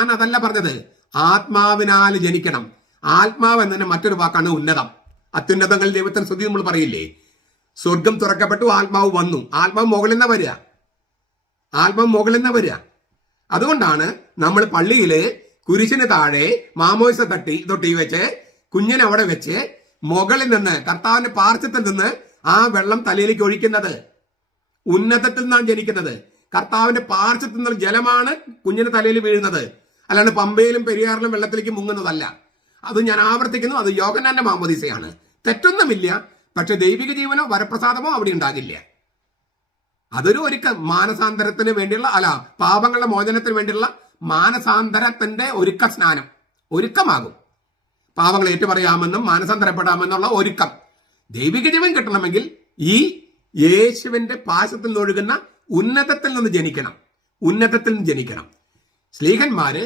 ഞാൻ അതല്ല പറഞ്ഞത്. ആത്മാവിനാൽ ജനിക്കണം. ആത്മാവ് എന്നതിന് മറ്റൊരു വാക്കാണ് ഉന്നതം. അത്യുന്നതങ്ങളിൽ ദൈവത്തിന് സ്തുതി നമ്മൾ പറയില്ലേ? സ്വർഗം തുറക്കപ്പെട്ടു, ആത്മാവ് വന്നു. ആത്മാവ് മുകളിൽ നിന്ന് വരിക. ആത്മാവ് മുകളിൽ നിന്ന് വരിക. അതുകൊണ്ടാണ് നമ്മൾ പള്ളിയില് കുരിശിന് താഴെ മാമോയിസ തൊട്ടി വെച്ച് കുഞ്ഞിനെ അവിടെ വെച്ച് മുകളിൽ നിന്ന് കർത്താവിന്റെ പാർശ്വത്തിൽ നിന്ന് ആ വെള്ളം തലയിലേക്ക് ഒഴിക്കുന്നത്. ഉന്നതത്തിൽ നിന്നാണ് ജനിക്കുന്നത്. കർത്താവിന്റെ പാർശ്വത്തിൽ നിന്നുള്ള ജലമാണ് കുഞ്ഞിന്റെ തലയിൽ വീഴുന്നത്. അല്ലാണ്ട് പമ്പയിലും പെരിയാറിലും വെള്ളത്തിലേക്ക് മുങ്ങുന്നതല്ല. അത് ഞാൻ ആവർത്തിക്കുന്നു, അത് യോഹന്നാന്റെ മാമോദീസയാണ്. തെറ്റൊന്നുമില്ല. പക്ഷെ ദൈവിക ജീവനോ വരപ്രസാദമോ അവിടെ ഉണ്ടാകില്ല. അതൊരു ഒരുക്കം, മാനസാന്തരത്തിന് വേണ്ടിയുള്ള പാപങ്ങളുടെ മോചനത്തിന് വേണ്ടിയുള്ള മാനസാന്തരത്തിന്റെ ഒരുക്ക സ്നാനം, ഒരുക്കമാകും. പാപങ്ങൾ ഏറ്റുപറയാമെന്നും മാനസാന്തരപ്പെടാമെന്നുള്ള ഒരുക്കം. ദൈവിക ജീവൻ കിട്ടണമെങ്കിൽ ഈ യേശുവിന്റെ പാശത്തിൽ നിന്ന് ഒഴുകുന്ന ഉന്നതത്തിൽ നിന്ന് ജനിക്കണം. ഉന്നതത്തിൽ നിന്ന് ജനിക്കണം. സ്ലീഹന്മാര്